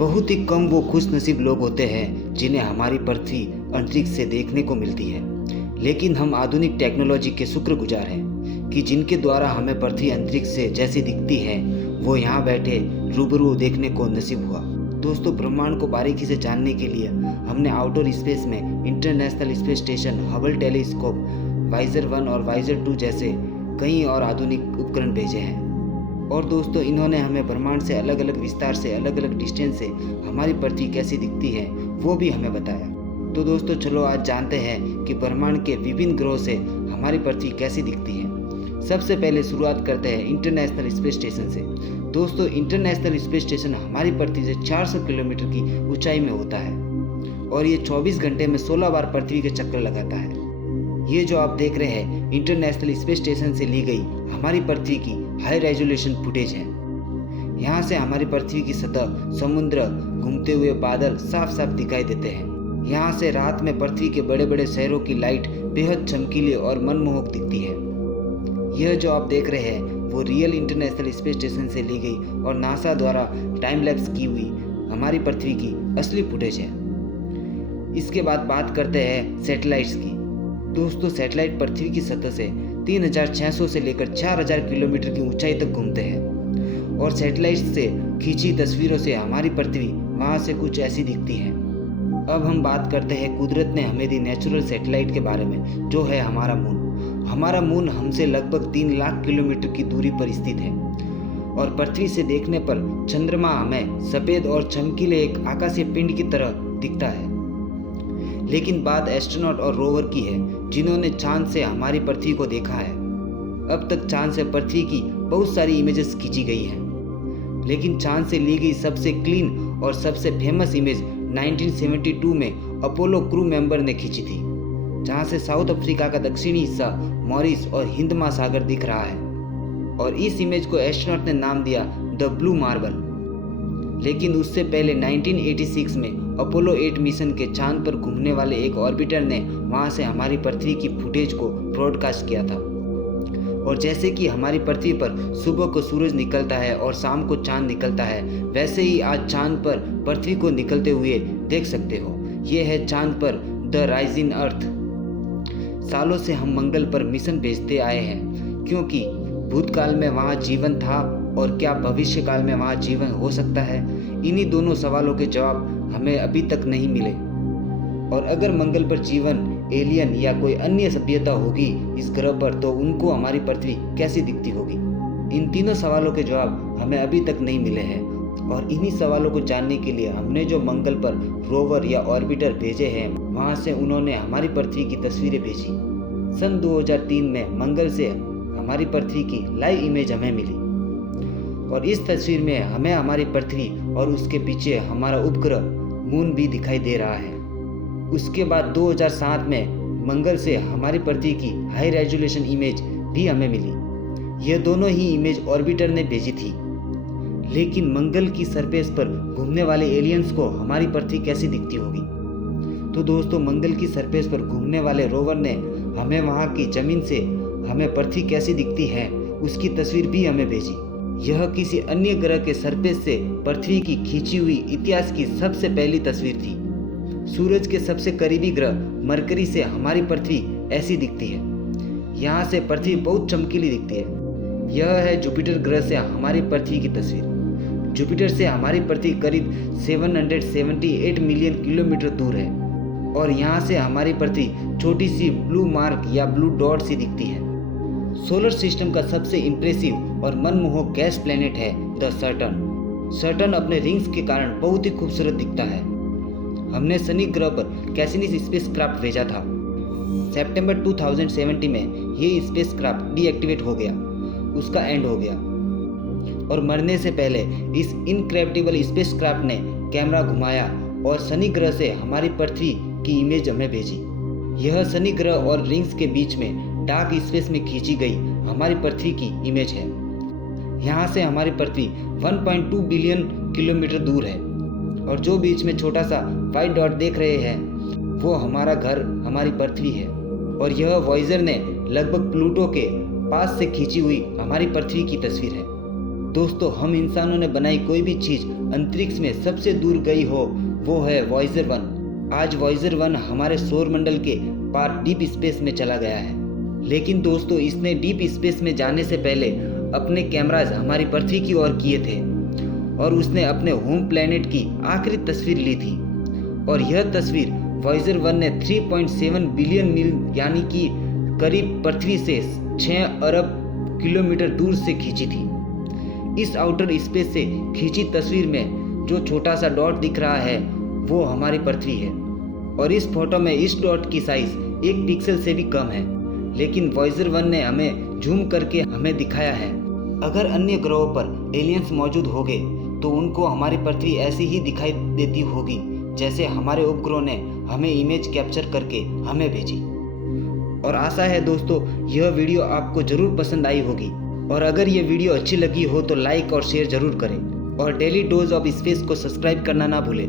बहुत ही कम वो खुशनसीब लोग होते हैं जिन्हें हमारी पृथ्वी अंतरिक्ष से देखने को मिलती है, लेकिन हम आधुनिक टेक्नोलॉजी के शुक्रगुजार हैं कि जिनके द्वारा हमें पृथ्वी अंतरिक्ष से जैसी दिखती है वो यहाँ बैठे रूबरू देखने को नसीब हुआ। दोस्तों, ब्रह्मांड को बारीकी से जानने के लिए हमने आउटर स्पेस में International Space Station, Hubble telescope, Voyager 1 और वाइजर 2 जैसे कई और आधुनिक उपकरण भेजे हैं। और दोस्तों, इन्होंने हमें ब्रह्मांड से अलग अलग विस्तार से, अलग अलग डिस्टेंस से हमारी पृथ्वी कैसी दिखती है वो भी हमें बताया। तो दोस्तों, चलो आज जानते हैं कि ब्रह्मांड के विभिन्न ग्रहों से हमारी पृथ्वी कैसी दिखती है। सबसे पहले शुरुआत करते हैं इंटरनेशनल स्पेस स्टेशन से। दोस्तों, इंटरनेशनल स्पेस स्टेशन हमारी पृथ्वी से 400 किलोमीटर की ऊंचाई में होता है और ये 24 घंटे में 16 बार पृथ्वी के चक्कर लगाता है। ये जो आप देख रहे हैं इंटरनेशनल स्पेस स्टेशन से ली गई हमारी पृथ्वी की हाई रेजोल्यूशन फुटेज है। यहाँ से हमारी पृथ्वी की सतह, समुद्र, घूमते हुए बादल साफ साफ दिखाई देते हैं। यहाँ से रात में पृथ्वी के बड़े बड़े शहरों की लाइट बेहद चमकीली और मनमोहक दिखती है। यह जो आप देख रहे हैं वो रियल इंटरनेशनल स्पेस स्टेशन से ली गई और नासा द्वारा टाइम लैप्स की हुई हमारी पृथ्वी की असली फुटेज है। इसके बाद बात करते हैं सैटेलाइट्स की। दोस्तों, सैटेलाइट पृथ्वी की सतह से 3600 से लेकर 4000 किलोमीटर की ऊंचाई तक घूमते हैं और सैटेलाइट से खींची तस्वीरों से हमारी पृथ्वी वहां से कुछ ऐसी दिखती है। अब हम बात करते हैं कुदरत ने हमें दी नेचुरल सैटेलाइट के बारे में, जो है हमारा मून। हमारा मून हमसे लगभग 3 लाख किलोमीटर की दूरी पर स्थित है और पृथ्वी से देखने पर चंद्रमा हमें सफेद और चमकीले एक आकाशीय पिंड की तरह दिखता है। लेकिन बात एस्ट्रोनॉट और रोवर की है जिन्होंने चांद से हमारी पृथ्वी को देखा है। अब तक चांद से पृथ्वी की बहुत सारी इमेजेस खींची गई हैं, लेकिन चांद से ली गई सबसे क्लीन और सबसे फेमस इमेज 1972 में अपोलो क्रू मेंबर ने खींची थी, जहां से साउथ अफ्रीका का दक्षिणी हिस्सा, मॉरिस और हिंद महासागर दिख रहा है और इस इमेज को एस्ट्रोनॉट ने नाम दिया द ब्लू मार्बल। लेकिन उससे पहले 1986 में अपोलो 8 मिशन के चांद पर घूमने वाले एक ऑर्बिटर ने वहां से हमारी पृथ्वी की फुटेज को ब्रॉडकास्ट किया था। और जैसे कि हमारी पृथ्वी पर सुबह को सूरज निकलता है और शाम को चांद निकलता है, वैसे ही आज चांद पर पृथ्वी को निकलते हुए देख सकते हो। ये है चांद पर द राइजिंग अर्थ। सालों से हम मंगल पर मिशन भेजते आए हैं, क्योंकि भूतकाल में वहाँ जीवन था और क्या भविष्य काल में वहाँ जीवन हो सकता है। इन्हीं दोनों सवालों के जवाब हमें अभी तक नहीं मिले। और अगर मंगल पर जीवन, एलियन या कोई अन्य सभ्यता होगी इस ग्रह पर, तो उनको हमारी पृथ्वी कैसी दिखती होगी। इन तीनों सवालों के जवाब हमें अभी तक नहीं मिले हैं और इन्हीं सवालों को जानने के लिए हमने जो मंगल पर रोवर या ऑर्बिटर भेजे हैं, वहाँ से उन्होंने हमारी पृथ्वी की तस्वीरें भेजी। सन 2003 में मंगल से हमारी पृथ्वी की लाइव इमेज हमें मिली और इस तस्वीर में हमें हमारी पृथ्वी और उसके पीछे हमारा उपग्रह मून भी दिखाई दे रहा है। उसके बाद 2007 में मंगल से हमारी पृथ्वी की हाई रेजोल्यूशन इमेज भी हमें मिली। यह दोनों ही इमेज ऑर्बिटर ने भेजी थी। लेकिन मंगल की सरफेस पर घूमने वाले एलियंस को हमारी पृथ्वी कैसी दिखती होगी। तो दोस्तों, मंगल की सरफेस पर घूमने वाले रोवर ने हमें वहाँ की जमीन से हमें पृथ्वी कैसी दिखती है उसकी तस्वीर भी हमें भेजी। यह किसी अन्य ग्रह के सरफेस से पृथ्वी की खींची हुई इतिहास की सबसे पहली तस्वीर थी। सूरज के सबसे करीबी ग्रह मरकरी से हमारी पृथ्वी ऐसी दिखती है। यहाँ से पृथ्वी बहुत चमकीली दिखती है। यह है जुपिटर ग्रह से हमारी पृथ्वी की तस्वीर। जुपिटर से हमारी पृथ्वी करीब 778 मिलियन किलोमीटर दूर है और यहाँ से हमारी पृथ्वी छोटी सी ब्लू मार्क या ब्लू डॉट सी दिखती है। सोलर सिस्टम का सबसे इम्प्रेसिव और मनमोहक गैस प्लेनेट है द सैटर्न। सैटर्न अपने रिंग्स के कारण बहुत ही खूबसूरत दिखता है। हमने शनि ग्रह पर कैसिनिस स्पेसक्राफ्ट भेजा था। सितंबर 2070 में ये स्पेसक्राफ्ट डीएक्टिवेट हो गया, उसका एंड हो गया और मरने से पहले इस इनक्रेडिबल स्पेसक्राफ्ट ने कैमरा घुमाया और शनि ग्रह से हमारी पृथ्वी की इमेज हमें भेजी। यह शनि ग्रह और रिंग्स के बीच में डार्क स्पेस में खींची गई हमारी पृथ्वी की इमेज है। यहाँ से हमारी पृथ्वी 1.2 बिलियन किलोमीटर दूर है और जो बीच में छोटा सा वाइट डॉट देख रहे हैं वो हमारा घर, हमारी पृथ्वी है। और यह वॉयजर ने लगभग प्लूटो के पास से खींची हुई हमारी पृथ्वी की तस्वीर है। दोस्तों, हम इंसानों ने बनाई कोई भी चीज़ अंतरिक्ष में सबसे दूर गई हो वो है वॉयेजर 1। आज वॉयेजर 1 हमारे सौर मंडल के पार डीप स्पेस में चला गया है। लेकिन दोस्तों, इसने डीप स्पेस में जाने से पहले अपने कैमराज हमारी पृथ्वी की ओर किए थे और उसने अपने होम प्लेनेट की आखिरी तस्वीर ली थी। और यह तस्वीर वॉयेजर 1 ने 3.7 बिलियन मील यानी कि करीब पृथ्वी से 6 अरब किलोमीटर दूर से खींची थी। इस आउटर स्पेस से खींची तस्वीर में जो छोटा सा डॉट दिख रहा है वो हमारी पृथ्वी है और इस फोटो में इस डॉट की साइज 1 पिक्सल से भी कम है। लेकिन वॉयेजर 1 ने हमें जूम करके हमें दिखाया है। अगर अन्य ग्रहों पर एलियंस मौजूद होंगे तो उनको हमारी पृथ्वी ऐसी ही दिखाई देती होगी जैसे हमारे उपग्रहों ने हमें इमेज कैप्चर करके हमें भेजी। और आशा है दोस्तों यह वीडियो आपको ज़रूर पसंद आई होगी और अगर ये वीडियो अच्छी लगी हो तो लाइक और शेयर ज़रूर करें और डेली डोज ऑफ स्पेस को सब्सक्राइब करना ना भूलें।